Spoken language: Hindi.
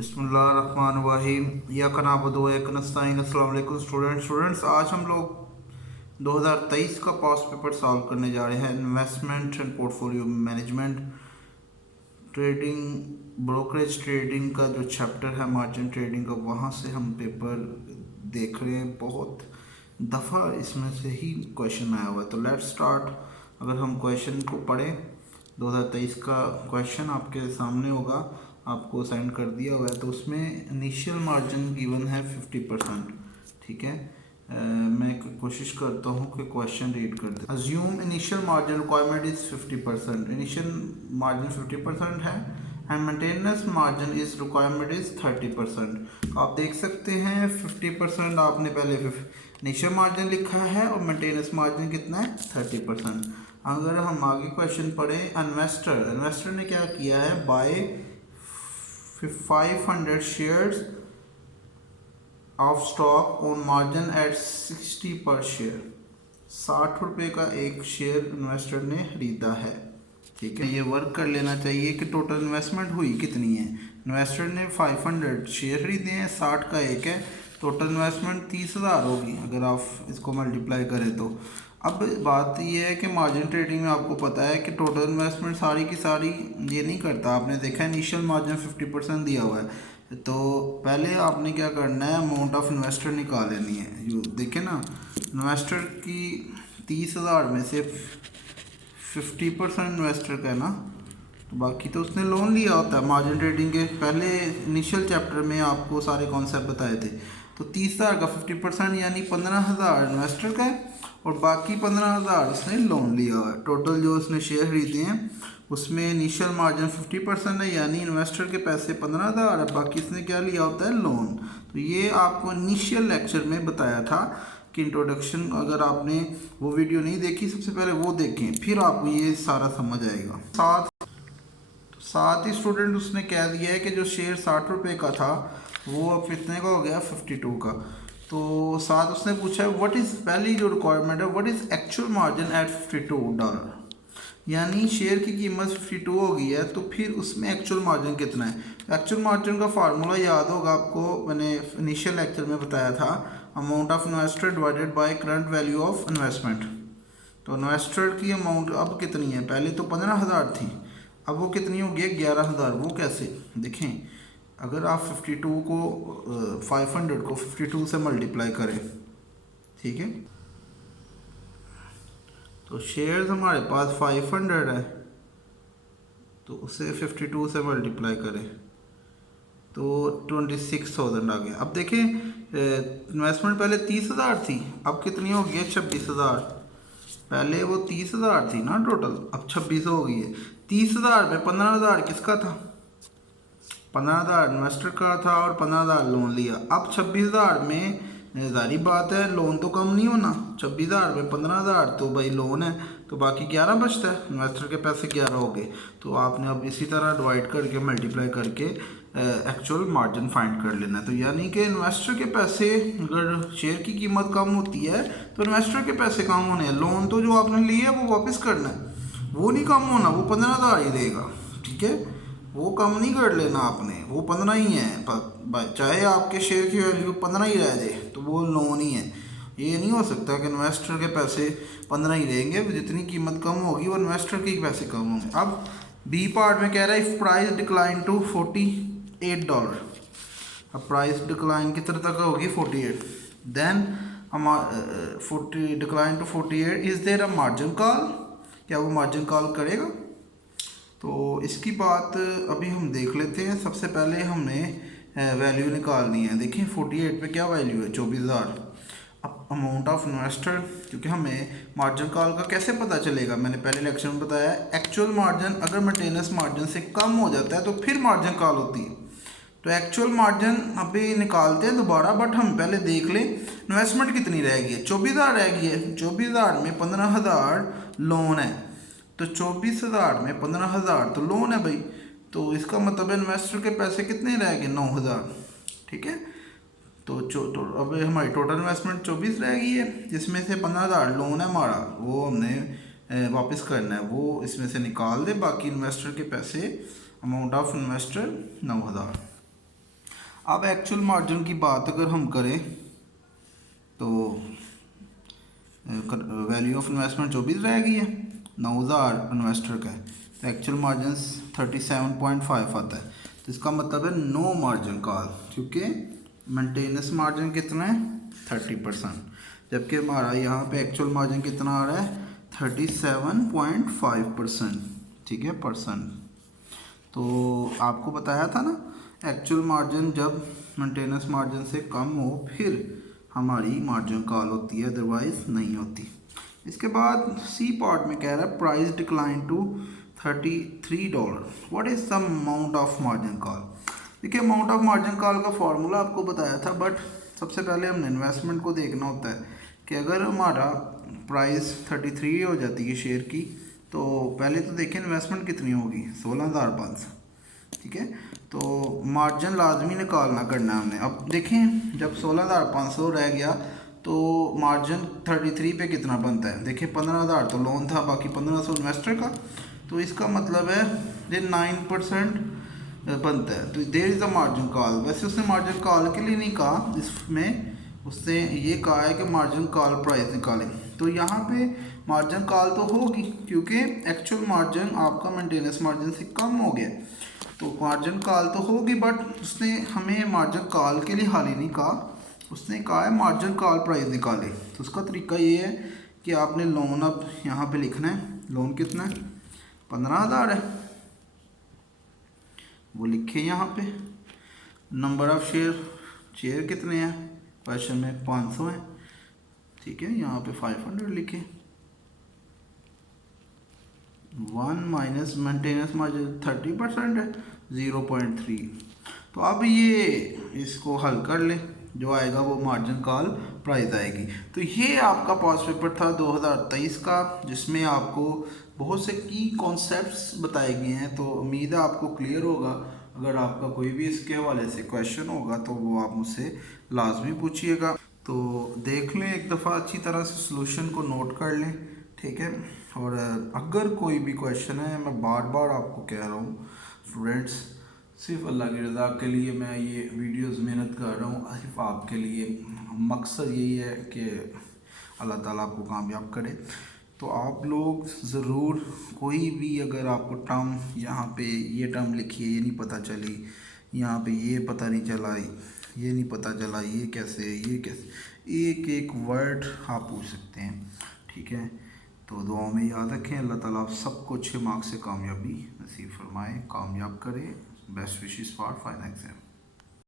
बिस्मिल्लाहिर्रहमानिर्रहीम या कनाबुदु व इय्याका नस्तईन। अस्सलाम वालेकुम स्टूडेंट्स, आज हम लोग 2023 का पास्ट पेपर सॉल्व करने जा रहे हैं। Investment and portfolio management, trading, brokerage trading का जो चैप्टर है मार्जिन ट्रेडिंग का, वहाँ से हम पेपर देख रहे हैं। बहुत दफ़ा इसमें से ही क्वेश्चन आया हुआ है। तो लेट्स स्टार्ट। अगर हम क्वेश्चन को पढ़ें, 2023 का क्वेश्चन आपके सामने होगा, आपको सेंड कर दिया हुआ है। तो उसमें इनिशियल मार्जिन गिवन है 50%। ठीक है, मैं कोशिश करता हूँ कि क्वेश्चन रीड कर दे। Assume initial margin requirement is 50%। Initial margin 50% है and maintenance margin is requirement is 30%। आप देख सकते हैं 50% आपने पहले इनिशियल मार्जिन लिखा है और मेंटेनेंस मार्जिन कितना है 30%। अगर हम आगे क्वेश्चन पढ़ें, इन्वेस्टर ने क्या किया है, buy 500 shares of stock on margin at 60 per share. 60 रुपये का एक शेयर इन्वेस्टर ने खरीदा है। ठीक है, ये वर्क कर लेना चाहिए कि टोटल इन्वेस्टमेंट हुई कितनी है। इन्वेस्टर ने 500 शेयर खरीदे हैं, 60 का एक है, टोटल इन्वेस्टमेंट 30,000 होगी अगर आप इसको मल्टीप्लाई करें तो। अब बात यह है कि मार्जिन ट्रेडिंग में आपको पता है कि टोटल इन्वेस्टमेंट सारी की सारी ये नहीं करता। आपने देखा इनिशियल मार्जिन 50% दिया हुआ है, तो पहले आपने क्या करना है, अमाउंट ऑफ इन्वेस्टर निकाल लेनी है। जो देखें ना, इन्वेस्टर की 30,000 में से 50% इन्वेस्टर का है ना, तो बाकी तो उसने लोन लिया होता है। मार्जिन ट्रेडिंग के पहले इनिशियल चैप्टर में आपको सारे कॉन्सेप्ट बताए थे। तो 30,000 का 50% यानी 15,000 इन्वेस्टर का है और बाकी 15,000 उसने लोन लिया हुआ है। टोटल जो उसने शेयर खरीदे हैं उसमें इनिशियल मार्जिन 50% है, यानी इन्वेस्टर के पैसे 15,000 है, बाकी इसने क्या लिया होता है, लोन। तो ये आपको इनिशियल लेक्चर में बताया था कि इंट्रोडक्शन, अगर आपने वो वीडियो नहीं देखी सबसे पहले वो देखें, फिर आपको ये सारा समझ आएगा। साथ ही स्टूडेंट उसने कह दिया है कि जो शेयर 60 रुपये का था वो अब कितने का हो गया, 52 का। तो साथ उसने पूछा है व्हाट इज़, पहली जो रिक्वायरमेंट है, what is actual margin at $52, यानी शेयर की कीमत 52 हो गई है, तो फिर उसमें एक्चुअल मार्जिन कितना है। एक्चुअल मार्जिन का फार्मूला याद होगा आपको, मैंने इनिशियल लेक्चर में बताया था, amount of investor divided by current value of investment. तो इन्वेस्टर की अमाउंट अब कितनी है, पहले तो 15,000 थी, अब वो कितनी होगी, 11,000। वो कैसे देखें, अगर आप 52 को 500 को 52 से मल्टीप्लाई करें, ठीक है, तो शेयर्स हमारे पास 500 है, तो उसे 52 से मल्टीप्लाई करें तो 26,000 आ गया। अब देखें इन्वेस्टमेंट पहले 30,000 थी, अब कितनी हो गई है, 26,000। पहले वो 30,000 थी ना टोटल, अब 26 हो गई है। 30,000 में 15,000 किसका था, 15,000 इन्वेस्टर का था और 15,000 लोन लिया। अब 26,000 में जारी बात है लोन तो कम नहीं होना, 26,000 में 15,000 तो भाई लोन है, तो बाकी 11 बचता है, इन्वेस्टर के पैसे 11 हो गए। तो आपने अब इसी तरह डिवाइड करके मल्टीप्लाई करके एक्चुअल मार्जिन फाइंड कर लेना है। तो यानी कि इन्वेस्टर के पैसे, अगर शेयर की कीमत कम होती है तो इन्वेस्टर के पैसे कम होने हैं। लोन तो जो आपने लिए है वो वापस करना है, वो नहीं कम होना, वो 15,000 ही देगा। ठीक है, वो कम नहीं कर लेना आपने, वो 15 ही है, चाहे आपके शेयर की वैल्यू 15 ही रह जाए तो वो लोन ही है। ये नहीं हो सकता कि इन्वेस्टर के पैसे 15 ही रहेंगे, जितनी कीमत कम होगी वो इन्वेस्टर के पैसे कम होंगे। अब बी पार्ट में कह रहा है इफ प्राइस डिक्लाइन टू $48, अब प्राइस डिक्लाइन कितने तक होगी, 48, then 40 decline to 48, is there a margin call, क्या वो मार्जिन कॉल करेगा। तो इसकी बात अभी हम देख लेते हैं। सबसे पहले हमने वैल्यू निकालनी है। देखिए 48 पे क्या वैल्यू है, 24,000। अब अमाउंट ऑफ इन्वेस्टर, क्योंकि हमें मार्जिन कॉल का कैसे पता चलेगा, मैंने पहले लेक्चर में बताया, एक्चुअल मार्जिन अगर मेंटेनेंस मार्जिन से कम हो जाता है तो फिर मार्जिन कॉल होती है। तो एक्चुअल मार्जिन अभी निकालते हैं दोबारा, बट हम पहले देख लें इन्वेस्टमेंट कितनी रह गई है, 24,000 रह गई है। 24,000 में 15,000 लोन है, तो 24,000 में 15,000 तो लोन है भाई, तो इसका मतलब इन्वेस्टर के पैसे कितने रह गए, 9,000। ठीक है, तो अब हमारी टोटल इन्वेस्टमेंट 24 रह गई है, जिसमें से 15,000 लोन है हमारा, वो हमने वापस करना है, वो इसमें से निकाल दे। बाकी इन्वेस्टर के पैसे, अमाउंट ऑफ इन्वेस्टर 9,000। अब एक्चुअल मार्जिन की बात अगर हम करें तो वैल्यू ऑफ इन्वेस्टमेंट 24 रह गई है, 9,000 इन्वेस्टर का है, तो एक्चुअल मार्जिन 37.5 आता है। तो इसका मतलब है नो मार्जिन कॉल, क्योंकि मेंटेनेंस मार्जिन कितना है 30%, जबकि हमारा यहाँ पे एक्चुअल मार्जिन कितना आ रहा है 37.5%, ठीक है परसेंट। तो आपको बताया था ना एक्चुअल मार्जिन जब मेंटेनेंस मार्जिन से कम हो फिर हमारी मार्जिन कॉल होती है, अदरवाइज नहीं होती। इसके बाद सी पार्ट में कह रहा है price decline to $33, what is the amount of margin call. देखिए अमाउंट ऑफ मार्जिन कॉल का फॉर्मूला आपको बताया था, बट सबसे पहले हमने इन्वेस्टमेंट को देखना होता है कि अगर हमारा प्राइस 33 हो जाती है शेयर की, तो पहले तो देखें इन्वेस्टमेंट कितनी होगी 16,500, ठीक है। तो मार्जिन लाजमी निकालना करना है हमने। अब देखें जब 16,500 रह गया तो मार्जिन 33 पे कितना बनता है, देखिए 15,000 तो लोन था, बाकी 1,500 इन्वेस्टर का, तो इसका मतलब है ये 9% बनता है। तो there is a margin call. वैसे उसने मार्जिन कॉल के लिए नहीं कहा, इसमें उसने ये कहा है कि मार्जिन कॉल प्राइस निकालें। तो यहाँ पे मार्जिन कॉल तो होगी क्योंकि एक्चुअल मार्जिन आपका मेंटेनेंस मार्जिन से कम हो गया, तो मार्जिन कॉल तो होगी, बट उसने हमें मार्जिन कॉल के लिए हाल ही नहीं कहा, उसने कहा है मार्जिन कॉल प्राइस निकाले। तो उसका तरीका ये है कि आपने लोन अब यहाँ पे लिखना है, लोन कितना है 15,000 है, वो लिखे यहाँ पे। नंबर ऑफ शेयर कितने हैं क्वेश्चन में 500 है, ठीक है, यहाँ पे 500 लिखे। 1 माइनस मेंटेनेंस मार्जिन 30% है 0.3। तो अब ये इसको हल कर ले, जो आएगा वो मार्जिन कॉल प्राइस आएगी। तो ये आपका पास पेपर था 2023 का, जिसमें आपको बहुत से की कॉन्सेप्ट्स बताए गए हैं। तो उम्मीद है आपको क्लियर होगा। अगर आपका कोई भी इसके हवाले से क्वेश्चन होगा तो वो आप मुझसे लाजमी पूछिएगा। तो देख लें एक दफ़ा अच्छी तरह से सलूशन को नोट कर लें, ठीक है। और अगर कोई भी क्वेश्चन है, मैं बार बार आपको कह रहा हूँ स्टूडेंट्स, सिर्फ अल्लाह की रज़ा के लिए मैं ये वीडियोस मेहनत कर रहा हूँ, सिर्फ आपके लिए। मकसद यही है कि अल्लाह ताला आपको कामयाब करे। तो आप लोग ज़रूर कोई भी अगर आपको टर्म यहाँ पे ये टर्म लिखी है ये नहीं पता चली, यहाँ पे ये पता नहीं चला, ये नहीं पता चला, ये कैसे, ये कैसे, एक एक वर्ड आप पूछ सकते हैं, ठीक है। तो दुआओं में याद रखें, अल्लाह ताला आप सबको अच्छे मार्क्स से कामयाबी नसीब फरमाए, कामयाब करे। Best wishes for final exam.